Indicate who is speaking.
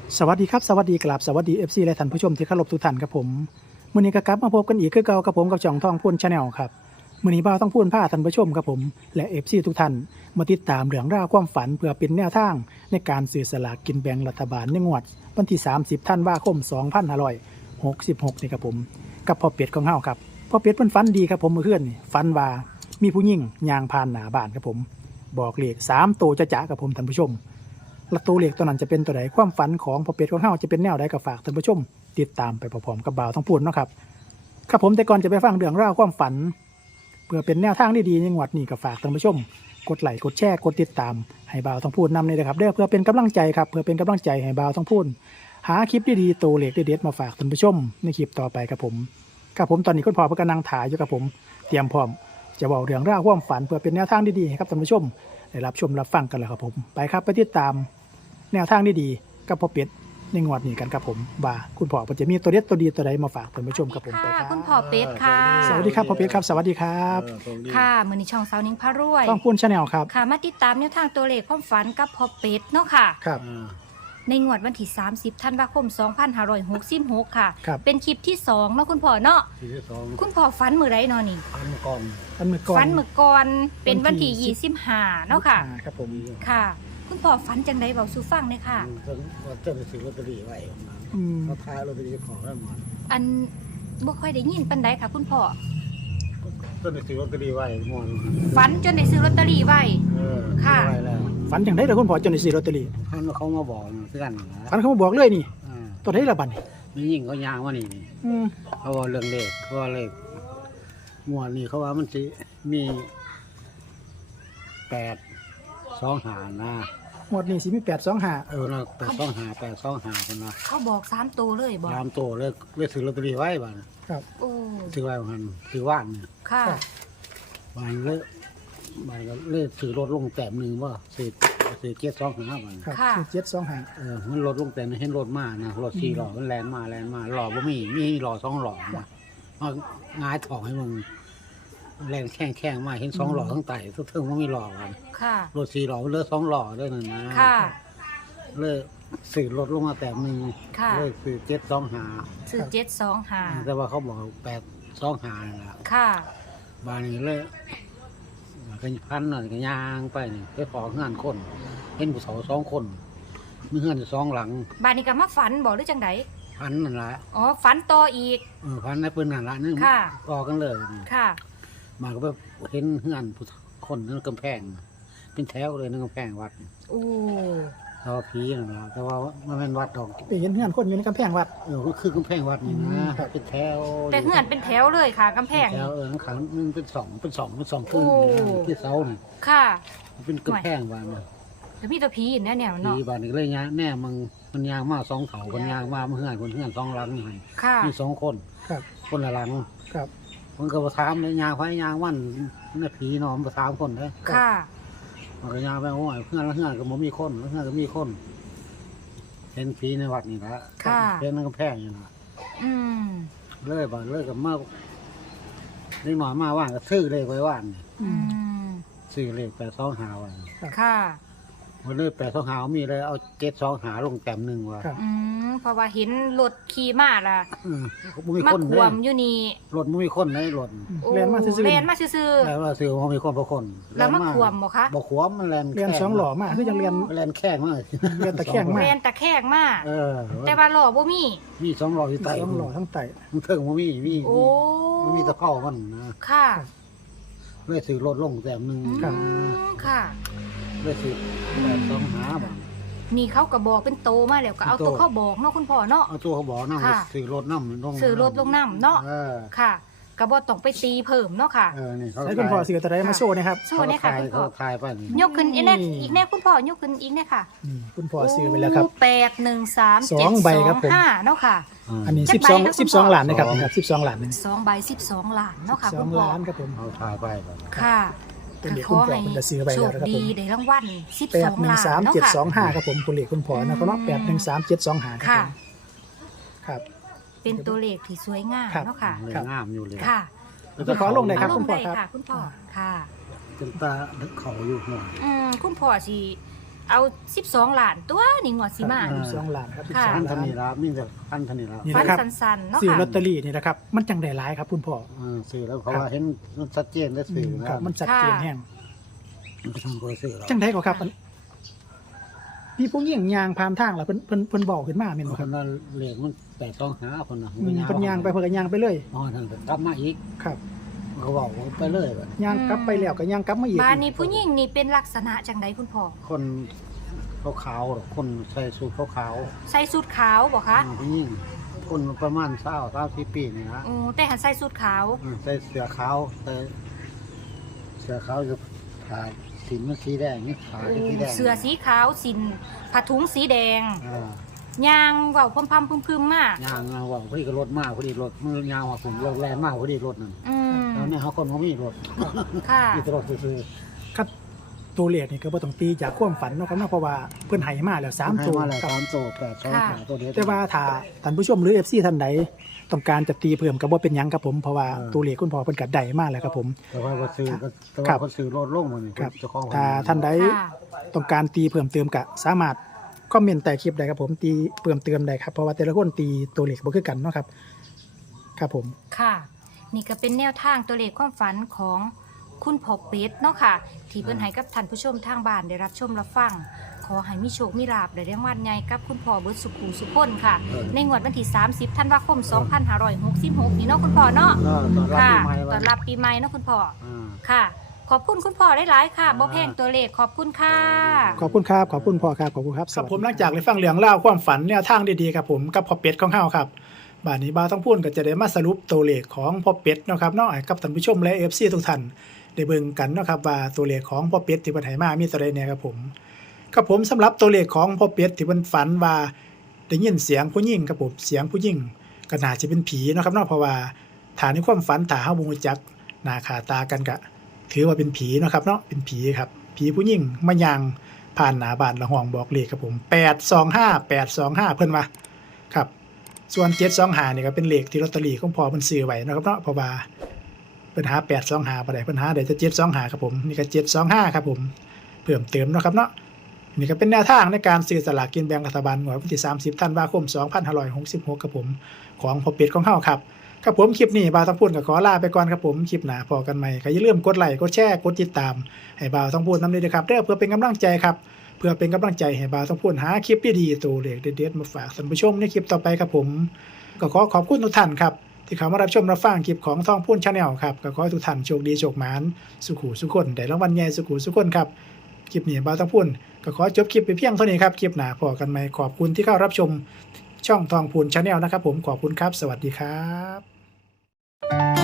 Speaker 1: สวัสดีครับสวัสดีกราบสวัสดี FC และท่านผู้ชมที่เคารพทุกท่านครับผมมื้อนี้ก็กลับมาพบกันอีกคือเก่ากับผมกับจ่องทองพูน Channel ครับมื้อนี้บ่าวต้องพูนพาท่านผู้ชมครับผมและ FC ทุกท่านมาติดตามเรื่องราวความฝันเพื่อเป็นแนวทางในการซื้อสลากกินแบ่งรัฐบาลในงวดวันที่30ธันวาคม2566นี่ครับผมกับพ่อเป็ดของเฮาครับพ่อเป็ดเพิ่นฝันดีครับผมเมื่อคืนนี่ฝันว่ามีผู้หญิงย่างผ่านหน้าบ้านครับผมบอกเลข3ตัวจะๆกับผมท่านผู้ชม และตัวเลขตัวนั้นจะเป็นตัวใดความฝันของพ่อเป็ดของเฮาจะเป็นแนวใดก็ฝากท่านผู้ชมติดตามไปพร้อมๆกับบ่าวต้องพูดเนาะครับครับผมแต่ก่อนจะไปฟังเรื่องราวความฝันเพื่อเป็นแนวทางที่ดีในงวดนี้ก็ฝากท่านผู้ชมกดไลค์กดแชร์กดติดตามให้บ่าวต้องพูดนำเลยนะครับเพื่อเป็นกำลังใจครับเพื่อเป็นกำลังใจให้บ่าวต้องพูดหาคลิปดีๆตัวเลขเด็ดๆมาฝากท่านผู้ชมในคลิปต่อไปครับผมตอนนี้คุณพ่อเพิ่งกำลังถ่ายอยู่ครับผมเตรียมพร้อมจะบอกเรื่องราวความฝันเพื่อเป็นแนวทางดีๆให้กับท่านผู้ชมได้รับชมรับฟังกันแล้วครับผมไปครับไปติดตามแนวทางดีๆกับพ่อเป็ดในงวดนี้กันครับผมว่าคุณพ่อจะมีตัวเด็ดตัวดีตัวใดมาฝากท่านผู้ชมครับผมไปครับ
Speaker 2: คุณพ่อเป็ดค่ะ
Speaker 1: สวัสดีครับพ่อเป็ดครับสวัสดีครับ
Speaker 2: ค่ะมือนี้ช่องสาวนิ้งพระรวย
Speaker 1: ต้องพูน Channel ครับ
Speaker 2: ค่ะมาติดตามแนวทางตัวเลขความฝันกับพ่อเป็ดเนาะค่ะ
Speaker 1: ครับ
Speaker 2: ในงวดวันที่30ธันวาคม2566ค่ะ
Speaker 1: ครับ
Speaker 2: เป็นคลิปที่2เนาะคุณพ่อเนาะ
Speaker 3: ทีที่สอง
Speaker 2: คุณพ่อฝันมื้อใดเนาะนี่
Speaker 3: อันก่อน
Speaker 1: อันเมื่อก่อน
Speaker 2: ฝันมื้อก่อนเป็นวันที่25เนาะค่ะ
Speaker 1: ครับผม
Speaker 2: ค่ะ คุณพ่อฝันจังไดเว้าสู่ฟังเลยค่ะ
Speaker 3: เราจะไปซื้อลอตเตอรี่ไว้มา
Speaker 1: อืม
Speaker 3: เขาท้ายลอตเตอรี่ของแล้วมา
Speaker 2: อันบ่ค่อยได้ยินปานใดค่ะ คุณพ่อ
Speaker 3: ต้นไปซื้อลอตเตอรี่ไว้มอน
Speaker 2: ฝันจนได้ซื้อลอตเตอรี่ไว้ ค่ะ
Speaker 3: ไว้แล้ว
Speaker 1: ฝันจังได๋ล่ะคุณพ่อจนได้ซื้อลอตเตอรี่
Speaker 3: ท่านเขามาบอกเพื่อนนะ
Speaker 1: ฝันเขามาบอกเลยนี่ตัวใดล่ะบัดนี้
Speaker 3: มียิ่งเขายางว่านี่
Speaker 1: อืม
Speaker 3: เขาบอกเรื่องเลขเขาว่าเลขมวนนี่เขาว่ามันสิมี8 2 5นะ
Speaker 1: งวดนี้สิมี825
Speaker 3: นะ8 2 5คนนะ
Speaker 2: เขาบอก3ตัวเลยบอก
Speaker 3: ตามโตเลขซื้อลอตเตอรี่ไว้บ้าน
Speaker 1: ครับ
Speaker 2: โอ้
Speaker 3: ซื้อไว้บ้านซื้อว่านเนี่ย
Speaker 2: ค่ะ
Speaker 3: บ้านเลยบ้านก็เลขซื้อรถลงแต้มหนึ่งว่าซื้อ7 2 5บ้าน
Speaker 1: ครับ
Speaker 2: ค่ะ
Speaker 1: 725
Speaker 3: มันรถลงแต่เห็นรถมานะรถ4 ล้อมันแลนมาหล่อบ่มีหล่อ2 หล่อมาง่ายถอกให้มึงแลนแข้งมาเห็น2 หล่อทั้งไต่ทุกเทิงมันมีหล่อกัน
Speaker 2: ค่ะ
Speaker 3: รถ4 ล้อมันเหลือ2 หล่อด้วยนั่นนะ
Speaker 2: ค่ะ
Speaker 3: เลยสื่อรถลงมาแต่หนึ่ง
Speaker 2: ค่ะ
Speaker 3: เลยสื่อ7 2
Speaker 2: ซื้อ725
Speaker 3: แต่ว่าเขาบอก8 2 5นั่นล่ะ
Speaker 2: ค่ะ
Speaker 3: บ้านนี้เลยกันพันหน่อยกันยางไปนี่ไปขอเงื่อนคนเห็นผู้สาว2 คนมีเงื่อนอยู่2 หลัง
Speaker 2: บ้านนี้ก็มาฝันบอกหรือจังได
Speaker 3: พันนั่นละ
Speaker 2: อ๋อฝันต่ออีก
Speaker 3: พันในปืนนั่นละนี่
Speaker 2: ค่ะ
Speaker 3: ก่อกันเลย
Speaker 2: ค่ะ
Speaker 3: มาก็แบบเห็นเงื่อนผู้คนนั่นกำแพงเป็นแถวเลยนั่นกำแพงวัด
Speaker 2: โอ้
Speaker 3: แต่ว่าผีนั่นละแต่ว่ามันเป็นวัดดอก
Speaker 1: ไปเห็นเฮือนคนอยู่ในกำแพงวัด
Speaker 3: ก็คือกำแพงวัดนี่นะครับ เป็นแถว
Speaker 2: แต่เหือนเป็นแถวเลยค่ะกำแพง
Speaker 3: แถวขังนึงเป็นสองขึ้น
Speaker 2: โอ้
Speaker 3: ที่เสานี่
Speaker 2: ค่ะ
Speaker 3: เป็นกำแพงวัดนะ
Speaker 2: แล้วมีตัวผีอยู่แน่ๆ
Speaker 3: ผี
Speaker 2: เนาะ
Speaker 3: บ้านนี่เลยยะแน่มันยางมา2 เถามันยางมาเฮือนคนเฮือน2 หลังนี่ให้
Speaker 2: ค่ะ
Speaker 3: มี2 คน
Speaker 1: ครับ
Speaker 3: คนละหลัง
Speaker 1: ครับ
Speaker 3: มันก็มาถามเลยยางไฟยางวันนี่ผีนอนมาถามคนเลย
Speaker 2: ค่ะ
Speaker 3: มันก็ยางไปโอ้ยเพื่อนแล้วเพื่อนก็บ่มีคนแล้วเพื่อนก็มีคนเห็นผีในวัดนี่ละ
Speaker 2: ค่ะ
Speaker 3: เห็นนั่นก็แพงอยู่นะ
Speaker 2: อืม
Speaker 3: เลยบ่เลยกับมาได้หน่อยมาว่างก็ซื้อเลขไว้ว่านนี่
Speaker 2: อืม
Speaker 3: ซื้อเลข8 2 5ว่ะ
Speaker 2: ค่ะ
Speaker 3: วันนี้8 2 5มีเลยเอา7 2 5ลงแต้มหนึ่งว่ะ
Speaker 1: ครับ
Speaker 2: อืมเพราะว่าเห็นรถขี่มาล่ะ
Speaker 3: บ่มี
Speaker 2: มา
Speaker 3: คน
Speaker 2: ข
Speaker 3: เล
Speaker 2: วย มอยู่นี่
Speaker 3: รถบ่มีคนในรถ
Speaker 2: โอ้
Speaker 1: แล่นมาซื่อๆ
Speaker 2: แล่นมาซื่อ
Speaker 3: แล้วว่าซื้อบ่มีคนเพราะคน
Speaker 2: ๆแล้วมาขวมบ่คะ
Speaker 3: บ่ขวมมันแล่น
Speaker 1: เรียน2หล่อมาคือจังเรียน
Speaker 3: แล่นแข้งมาก
Speaker 1: เรียนตะแคงมา
Speaker 2: แล่นตะแคงมา
Speaker 3: แต่
Speaker 2: แต่ว่าล้อบ่มี
Speaker 3: มี2 หล่ออยู่ใต้
Speaker 1: 2หล่อทั้งไต
Speaker 3: มันเทิงบ่มี
Speaker 2: โอ้
Speaker 3: มันมีตะเภามันนะ
Speaker 2: ค่ะ
Speaker 3: เลยซื้อรถลงแต้มหนึง
Speaker 2: อืมค่ะ
Speaker 3: เลยซื้อ8 2 5บาท
Speaker 2: นี่เขาก็บอกเป็นโตมาแล้วก็เอาตัวเขาบอกเนาะคุณพ่อเนาะ
Speaker 3: เอาตัวเขาบอกนำ
Speaker 2: ค่ะ
Speaker 3: ซื้อรถนำลง
Speaker 2: ซื้อรถลงน้ำเนาะ ค่ะก็บ่ต้องไปตีเพิ่มเนาะค่ะ
Speaker 3: นี่เขา
Speaker 1: ให้คุณพ่อซื้อตัวใดมาโชว์นะครับ
Speaker 2: โชว์เนี่ยค่ะคุณพ่อ
Speaker 3: เขาทายไปนี่
Speaker 2: ยกขึ้นอีกแน่อีกแน่คุณพ่อยกขึ้นอีกแน่ค่ะ
Speaker 1: นี่คุณพ่อซื้อไปแล้วครับ
Speaker 2: 813
Speaker 1: สองใบครับผม
Speaker 2: 725เนาะค่ะ
Speaker 1: อันนี้
Speaker 2: จักใบนะคุณพ่อ
Speaker 1: 12ล้านนะครับ12ล้านนึง
Speaker 2: 2ใบ12ล้านเนาะค่ะคุณ
Speaker 1: 12
Speaker 2: พ่อ
Speaker 1: ล้านครับผม
Speaker 3: เขาทายไปก่อน
Speaker 2: ค่ะ
Speaker 1: เป็นเด็ก
Speaker 2: ข
Speaker 1: คุ
Speaker 2: อ
Speaker 1: ณพ่อ
Speaker 2: ให้
Speaker 1: เป็นจะซื้อใบ
Speaker 2: โช
Speaker 1: แล้ว
Speaker 2: ค
Speaker 1: นะครับ
Speaker 2: ดี
Speaker 1: ผม
Speaker 2: ได้รางวัล12ล้านเนาะค่ะ
Speaker 1: 813725ครับผมคุณเลขคุณพ่อนะครับเนาะ813725ครับ
Speaker 2: ค่ะ
Speaker 1: ผมครับ
Speaker 2: เป็นตัวเลขที่สวยงาม
Speaker 1: ครับ
Speaker 2: เนาะค่ะ
Speaker 3: เลยงามอยู่เลย
Speaker 2: ค่ะ
Speaker 1: คุณพ่อลงไหนครับ
Speaker 2: อาร
Speaker 1: คุ
Speaker 2: ม
Speaker 1: ณ
Speaker 2: ณ์
Speaker 1: พ่อ
Speaker 2: ได้
Speaker 1: ครับ
Speaker 2: ค่ะ คุณพ่อค่ะ
Speaker 3: จนตาเขาอยู่หัว
Speaker 2: คุณพ่อสิเอา12ล้านตัวนี่งวดสิมา
Speaker 1: 12ล้านครับ
Speaker 2: ค่ะ
Speaker 3: พัน
Speaker 1: 12
Speaker 3: ธ
Speaker 1: ล้าน
Speaker 3: นีละมีแต่พันธนีละ
Speaker 1: นี่
Speaker 2: ฟัน
Speaker 1: นะครับ
Speaker 2: สันๆเนาะ
Speaker 1: ซื้อ
Speaker 2: ค่ะ
Speaker 1: ลอตเตอรี่นี่นะครับมันจังได้หลายครับคุณพ่อ
Speaker 3: ซื้อแล้วเขาว่าเห็นมันชัดเจนได้ซื้อ
Speaker 1: ค
Speaker 3: แล้
Speaker 1: รั
Speaker 3: ว
Speaker 1: บมันชัดเจนแห้ง
Speaker 3: มันก็ต้องไปซื้อแล้ว
Speaker 1: จังไดก็ครับอันพี่ผู้หญิงยางพามทางล่ะเพิ่นบอกขึ้นมาแม่นบ่
Speaker 3: ค
Speaker 1: ครับ
Speaker 3: นนั้นเหล็กมันแต่ต้องหาคนน่ะ
Speaker 1: เพิ่นยางไปเพิ่นก็ยางไปเลย
Speaker 3: อ๋อท่านก็กลับมาอีก
Speaker 1: ครับ
Speaker 3: เขาบอกว่าไปเลยบัด
Speaker 1: ยางกลับไปแล้วก็ยางกลับมาอีก
Speaker 2: บ้านนี้ผู้หญิงนี่เป็นลักษณะจังไดคุณพ่อ
Speaker 3: คนขาวๆหรอกคนใส่สูทขาว
Speaker 2: ใส่สูทขาวบ่คะ
Speaker 3: ผู้หญิงคนประมาณ30-40ปีนี่นะ
Speaker 2: แต่หันใส่สูทขาว
Speaker 3: ใส่เสื้อขาวแต่เสื้อขาวจะผ่าสีมันสีแดงนี่ผ่าสีแดง
Speaker 2: เสื้อสีขาวสินผ้าถุงสีแดง
Speaker 3: อ่า
Speaker 2: ยางเว้าพัมๆพึมๆมา
Speaker 3: ย่างเอาว่าพอดีก็รถมากพอดีรถมือยาวอ่ะผมรถแรงมากพอดีรถนั่น
Speaker 2: อืม
Speaker 3: แล้วเนี่ยเขาคนเขามีรถ
Speaker 2: ค่ะ
Speaker 3: มีแต่รถซื้อ
Speaker 1: ครับตัวเลขนี่ก็บ่ต้องตีจากความฝันเนาะครับเนาะเพราะว่าเพิ่นให้มาแล้ว
Speaker 3: ๆ
Speaker 1: 3 ตัว
Speaker 3: ให้มาแล้ว
Speaker 1: ครับ
Speaker 3: 3ตัว8 2ตัวเดียว
Speaker 1: แต่ว่าถ้าท่านผู้ชมหรือ FC ท่านใดต้องการจะตีเพิ่มก็บ่เป็นหยังครับผมเพราะว่าตัวเลขคุณพ่อเพิ่นก็ได้มาแล้วครับผม
Speaker 3: แต่ว่าก็ซื้อก็แต่
Speaker 1: ครั
Speaker 3: ว่า
Speaker 1: บ
Speaker 3: เขาซื้อรถลงมานี่
Speaker 1: ครับ
Speaker 3: เจ้าของ
Speaker 1: ถ้าท่านใด
Speaker 2: ค่ะ
Speaker 1: ต้องการตีเพิ่มเติมก็สามารถคอมเมนต์ใต้คลิปได้ครับผมตีเพิ่มเติมได้ครับเพราะว่าแต่ละคนตีตัวเลขบ่คือกันเนาะครับครับผม
Speaker 2: ค่ะ นี่ก็เป็นแนวทางตัวเลขความฝันของคุณพ่อเป็ดเนาะค่ะ ที่เพิ่นให้กับท่านผู้ชมทางบ้านได้รับชมรับฟัง ขอให้มีโชคมีลาภได้รางวัลใหญ่กับคุณพ่อเบิดสุขูสุขคนค่ะ ในงวดวันที่ 30 ธันวาคม 2566 นี่เนาะคุณพ่อเนาะ
Speaker 3: ตอนรับ
Speaker 2: ค่ะ
Speaker 3: ปีใหม่
Speaker 2: ตอนรับปีใหม่เนาะคุณพ่อ
Speaker 3: อ่า
Speaker 2: ค่ะ ขอบคุณคุณพ่อหลายๆค่ะบ่แพงตัวเลขขอบคุณค่ะ
Speaker 1: ขอบคุณครับขอบคุณพ่อครับขอบคุณครับครับผมหลังจากได้ฟังเรื่องเล่าวความฝันแนวทางดีๆครับผมกับพ่อเป็ดของเฮาครับบ้านนี้บ่าวต้องพูดก็จะได้มาสรุปตัวเลขของพ่อเป็ดเนาะครับเนาะให้กับท่านผู้ชมและ FC ทุกท่านได้เบิ่งกันเนาะครับว่าตัวเลขของพ่อเป็ดที่เพิ่นให้มามีตัวใดแหน่ครับผมครับผมสำหรับตัวเลขของพ่อเป็ดที่เพิ่นฝันว่าได้ยินเสียงผู้หญิงครับผมเสียงผู้หญิงก็น่าจะเป็นผีเนาะครับเนาะเพราะว่าถ้าในความฝันถ้าเฮาบ่รู้จักหน้าค่าตากันก็ถือว่าเป็นผีเนาะครับเนาะเป็นผีครับผีผู้หญิงมาย่างผ่านหน้าบ้านละห้องบอกเลขครับผม825เพิ่นว่าครับส่วน725นี่ก็เป็นเลขที่ลอตเตอรี่ของพ่อเพิ่นซื้อไว้เนาะครับเนาะเพราะว่าเพิ่นหา825บ่ได้เพิ่นหาได้แต่725ครับผมนี่ก็725ครับผมเพิ่มเติมเนาะครับเนาะนี่ก็เป็นแนวทางในการซื้อสลากกินแบ่งรัฐบาลงวดวันที่30ธันวาคม2566ครับผมของพ่อเป็ดของเฮาครับครับผมคลิปนี้บ่าวต้องพูดก็ขอลาไปก่อนครับผมคลิปหน้าพอกันใหม่ก็อย่าลืมกดไลค์กดแชร์กดติดตามให้บ่าวต้องพูดนำด้วยนะครับเด้อเพื่อเป็นกำลังใจครับเพื่อเป็นกำลังใจให้บ่าวต้องพูดหาคลิปดีๆตัวเลขเด็ดๆมาฝากท่านผู้ชมในคลิปต่อไปครับผมก็ขอขอบคุณทุกท่านครับที่เข้ามารับชมรับฟังคลิปของทองพูน Channel ครับก็ขอให้ทุกท่านโชคดีโชคหมานสุขุสุขคนได้รางวัลใหญ่สุขุสุขคนครับคลิปนี้บ่าวต้องพูดก็ขอจบคลิปไปเพียงเท่านี้ครับคลิปหน้าพอกันใหม่ขอบคุณที่เข้ารับชมช่องทองพูน Channel นะครับผมขอบคุณครับสวัสดีครับ